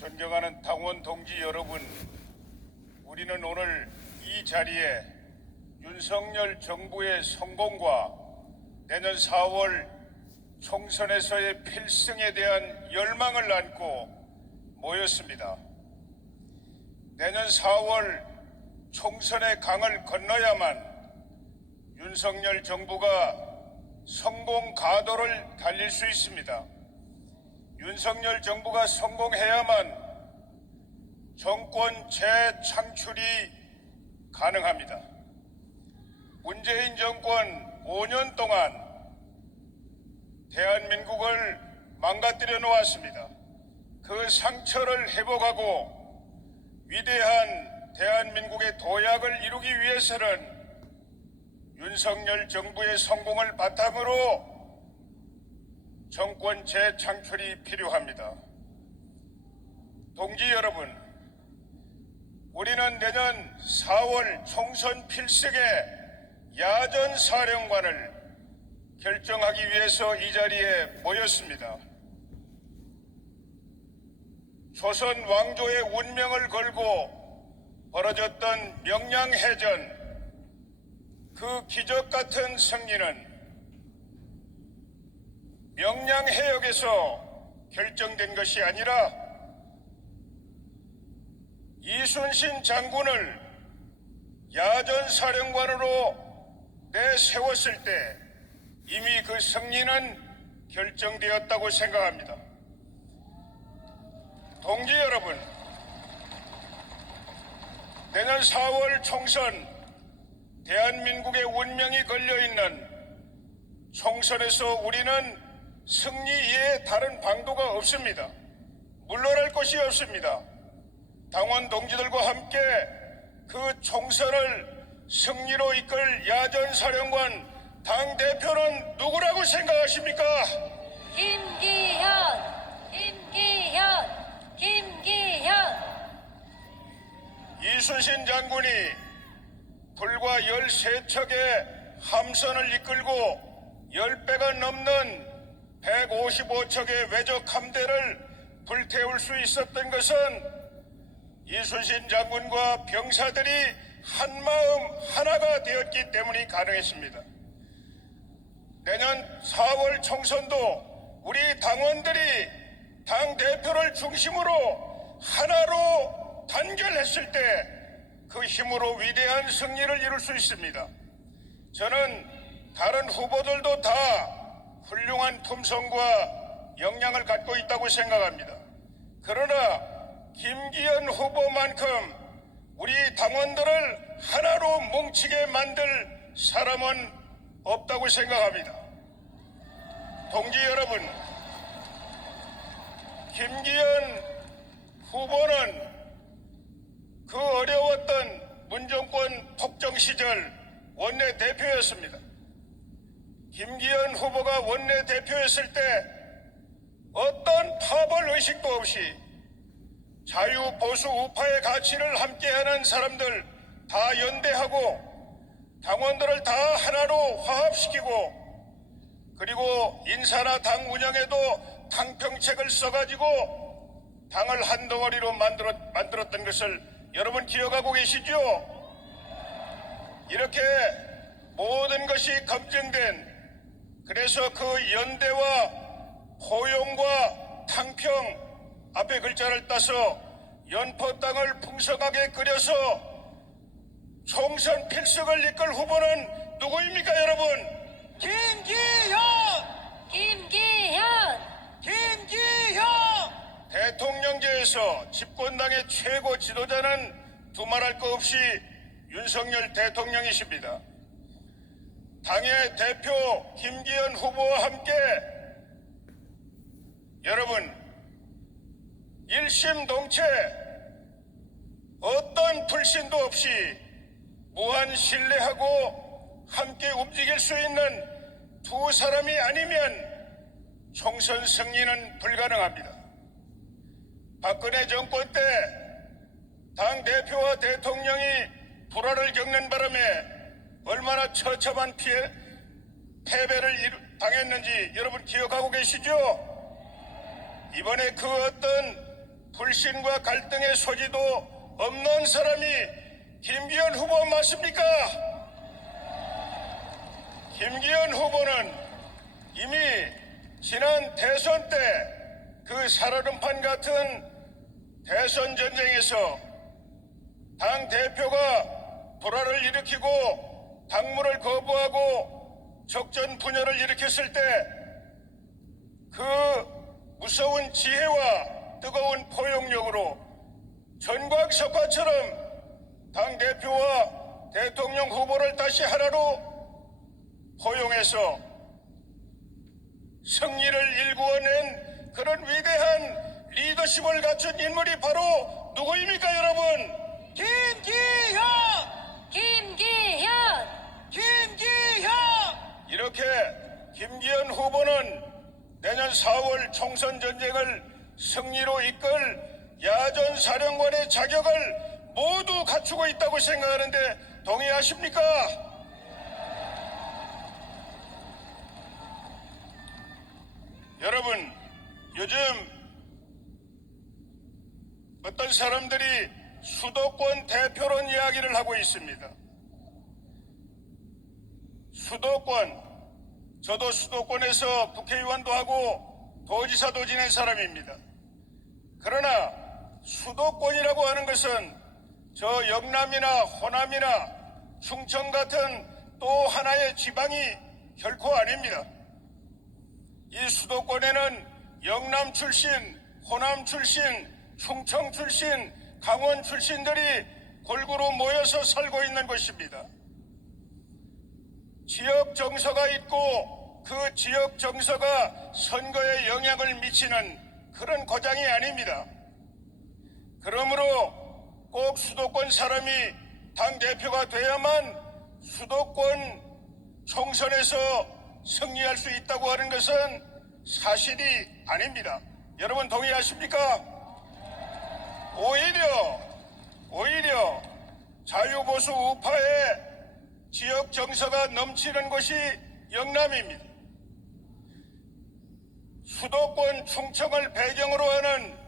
존경하는 당원 동지 여러분, 우리는 오늘 이 자리에 윤석열 정부의 성공과 내년 4월 총선에서의 필승에 대한 열망을 안고 모였습니다. 내년 4월 총선의 강을 건너야만 윤석열 정부가 성공 가도를 달릴 수 있습니다. 윤석열 정부가 성공해야만 정권 재창출이 가능합니다. 문재인 정권 5년 동안 대한민국을 망가뜨려 놓았습니다. 그 상처를 회복하고 위대한 대한민국의 도약을 이루기 위해서는 윤석열 정부의 성공을 바탕으로 정권 재창출이 필요합니다. 동지 여러분, 우리는 내년 4월 총선 필승의 야전사령관을 결정하기 위해서 이 자리에 모였습니다. 조선 왕조의 운명을 걸고 벌어졌던 명량해전, 그 기적 같은 승리는 명량해역에서 결정된 것이 아니라 이순신 장군을 야전사령관으로 내세웠을 때 이미 그 승리는 결정되었다고 생각합니다. 동지 여러분, 내년 4월 총선 대한민국의 운명이 걸려있는 총선에서 우리는 승리 이외에 다른 방도가 없습니다. 물러날 것이 없습니다. 당원 동지들과 함께 그 총선을 승리로 이끌 야전사령관 당대표는 누구라고 생각하십니까? 김기현. 이순신 장군이 불과 13척의 함선을 이끌고 10배가 넘는 155척의 외적 함대를 불태울 수 있었던 것은 이순신 장군과 병사들이 한마음 하나가 되었기 때문이 가능했습니다. 내년 4월 총선도 우리 당원들이 당대표를 중심으로 하나로 단결했을 때 그 힘으로 위대한 승리를 이룰 수 있습니다. 저는 다른 후보들도 다 훌륭한 품성과 역량을 갖고 있다고 생각합니다. 그러나 김기현 후보만큼 우리 당원들을 하나로 뭉치게 만들 사람은 없다고 생각합니다. 동지 여러분, 김기현 후보는 그 어려웠던 문정권 폭정 시절 원내대표였습니다. 김기현 후보가 원내대표였을 때 어떤 파벌 의식도 없이 자유, 보수, 우파의 가치를 함께하는 사람들 다 연대하고 당원들을 다 하나로 화합시키고 그리고 인사나 당 운영에도 당평책을 써가지고 당을 한 덩어리로 만들었던 것을 여러분 기억하고 계시죠? 이렇게 모든 것이 검증된, 그래서 그 연대와 포용과 탕평 앞에 글자를 따서 연포 땅을 풍성하게 끓여서 총선 필승을 이끌 후보는 누구입니까, 여러분? 김기현. 대통령제에서 집권당의 최고 지도자는 두말할 거 없이 윤석열 대통령이십니다. 당의 대표 김기현 후보와 함께 여러분 일심동체 어떤 불신도 없이 무한 신뢰하고 함께 움직일 수 있는 두 사람이 아니면 총선 승리는 불가능합니다. 박근혜 정권 때 당대표와 대통령이 불화를 겪는 바람에 얼마나 처참한 패배를 당했는지 여러분 기억하고 계시죠? 이번에 그 어떤 불신과 갈등의 소지도 없는 사람이 김기현 후보 맞습니까? 김기현 후보는 이미 지난 대선 때 그 살얼음판 같은 대선 전쟁에서 당 대표가 불화를 일으키고 당무를 거부하고 적전 분열을 일으켰을 때 그 무서운 지혜와 뜨거운 포용력으로 전광석화처럼 당 대표와 대통령 후보를 다시 하나로 포용해서 승리를 일구어낸 그런 위대한 리더십을 갖춘 인물이 바로 누구입니까, 여러분? 김기현! 김기현! 김기현! 이렇게 김기현 후보는 내년 4월 총선 전쟁을 승리로 이끌 야전사령관의 자격을 모두 갖추고 있다고 생각하는데 동의하십니까? 여러분, 요즘 어떤 사람들이 수도권 대표론 이야기를 하고 있습니다. 수도권, 저도 수도권에서 국회의원도 하고 도지사도 지낸 사람입니다. 그러나 수도권이라고 하는 것은 저 영남이나 호남이나 충청 같은 또 하나의 지방이 결코 아닙니다. 이 수도권에는 영남 출신, 호남 출신, 충청 출신, 강원 출신들이 골고루 모여서 살고 있는 곳입니다. 지역 정서가 있고 그 지역 정서가 선거에 영향을 미치는 그런 고장이 아닙니다. 그러므로 꼭 수도권 사람이 당대표가 돼야만 수도권 총선에서 승리할 수 있다고 하는 것은 사실이 아닙니다. 여러분 동의하십니까? 오히려 자유보수 우파의 지역 정서가 넘치는 곳이 영남입니다. 수도권 충청을 배경으로 하는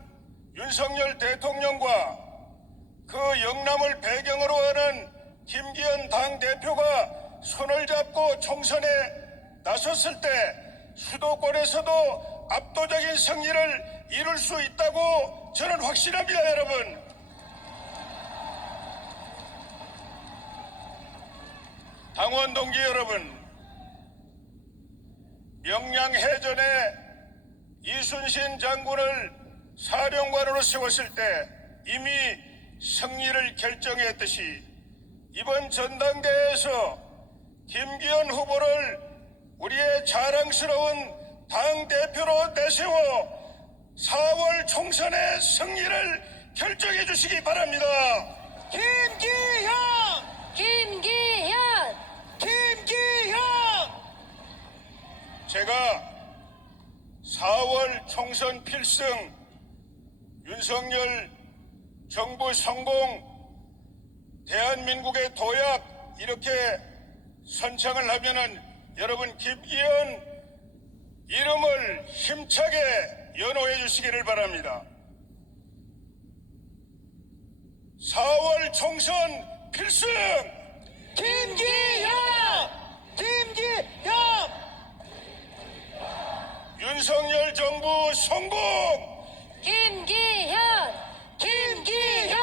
윤석열 대통령과 그 영남을 배경으로 하는 김기현 당대표가 손을 잡고 총선에 나섰을 때 수도권에서도 압도적인 승리를 이룰 수 있다고 저는 확신합니다, 여러분. 당원 동지 여러분, 명량해전에 이순신 장군을 사령관으로 세웠을 때 이미 승리를 결정했듯이 이번 전당대회에서 김기현 후보를 우리의 자랑스러운 당대표로 내세워 4월 총선의 승리를 결정해 주시기 바랍니다. 김기현! 김기현! 김기현! 제가 4월 총선 필승, 윤석열 정부 성공, 대한민국의 도약 이렇게 선창을 하면은 여러분 김기현 이름을 힘차게 연호해 주시기를 바랍니다. 4월 총선 필승! 김기현! 김기현! 윤석열 정부 성공! 김기현! 김기현!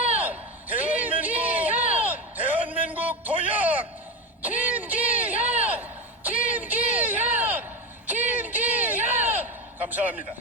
대한민국 도약! 김기현! 김기현! 김기현! 감사합니다.